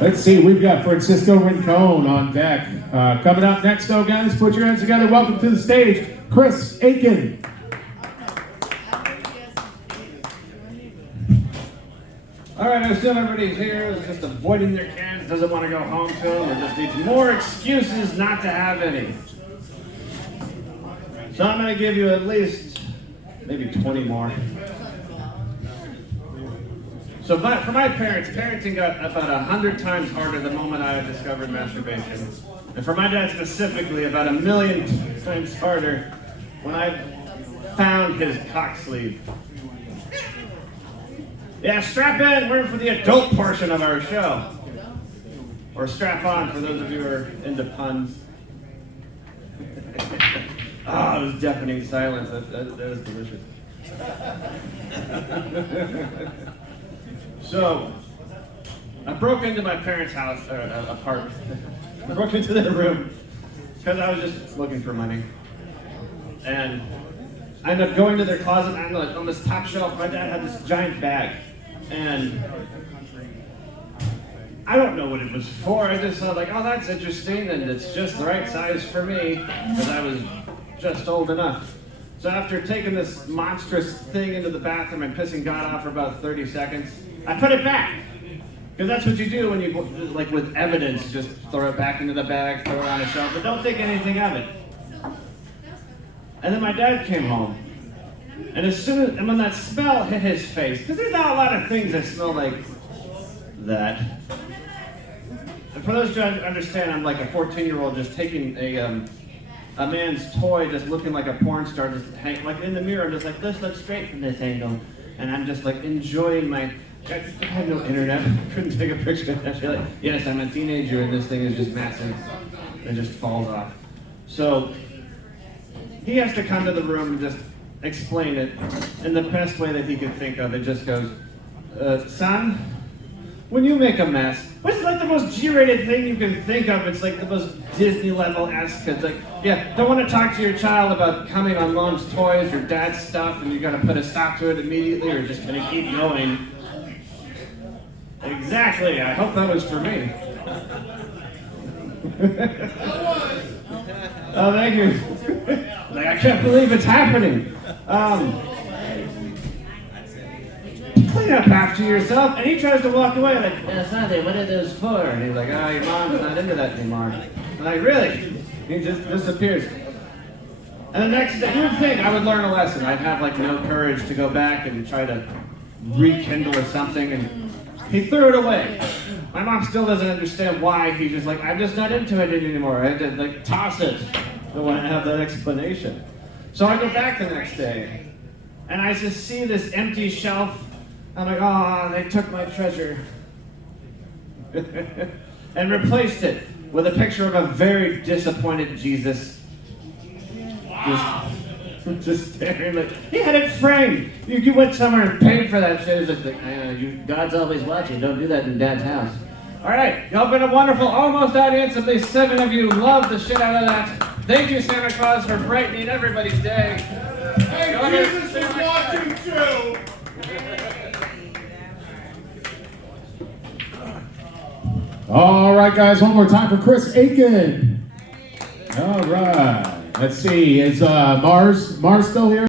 Let's see, we've got Francisco Rincon on deck. Coming up next, though, guys, put your hands together. Welcome to the stage, Chris Aiken. All right, I assume everybody's here is just avoiding their kids, doesn't want to go home to them, or just needs more excuses not to have any. So I'm going to give you at least maybe 20 more. So for my parents, parenting got about 100 times harder the moment I discovered masturbation. And for my dad specifically, about 1,000,000 times harder when I found his cock sleeve. Yeah, strap in, we're in for the adult portion of our show. Or strap on for those of you who are into puns. Oh, it was deafening silence. That was delicious. So, I broke into my parents' house, apartment. I broke into their room because I was just looking for money. And I ended up going to their closet, and on this top shelf, my dad had this giant bag. And I don't know what it was for. I just thought, like, oh, that's interesting, and it's just the right size for me, because I was just old enough. So after taking this monstrous thing into the bathroom and pissing God off for about 30 seconds, I put it back. Because that's what you do when you, like with evidence, just throw it back into the bag, throw it on a shelf, but don't think anything of it. And then my dad came home. And and when that smell hit his face, because there's not a lot of things that smell like that. And for those who don't understand, I'm like a 14-year-old just taking a man's toy, just looking like a porn star, just like in the mirror, just like, this looks great from this angle. And I'm just like enjoying I had no internet, couldn't take a picture of that. Like, yes, I'm a teenager and this thing is just massive. It just falls off. So he has to come to the room and just explain it in the best way that he could think of. It just goes, son, when you make a mess, what's like the most G-rated thing you can think of? It's like the most Disney level-esque. It's like, yeah, don't want to talk to your child about coming on mom's toys or dad's stuff, and you got to put a stop to it immediately, or just gonna keep going. Exactly. I hope that was for me. Oh, thank you. Like, I can't believe it's happening. Clean up after yourself. And he tries to walk away like, Sunday, what are those for? And he's like, oh, your mom's not into that anymore. I'm like, really? He just disappears. And the next day, you would think I would learn a lesson. I'd have like no courage to go back and try to rekindle or something. And he threw it away. My mom still doesn't understand why. He's just like, I'm just not into it anymore. I had to like toss it. I want to have that explanation. So I go back the next day, and I just see this empty shelf. I'm like, oh, they took my treasure. And replaced it with a picture of a very disappointed Jesus. Wow. Just staring like, he had it framed. You went somewhere and paid for that shit. It's like, God's always watching. Don't do that in Dad's house. All right, y'all been a wonderful almost audience. At least 7 of you loved the shit out of that. Thank you, Santa Claus, for brightening everybody's day. Hey, Jesus is watching too. All right, guys, one more time for Chris Aiken. All right, let's see, is Mars still here?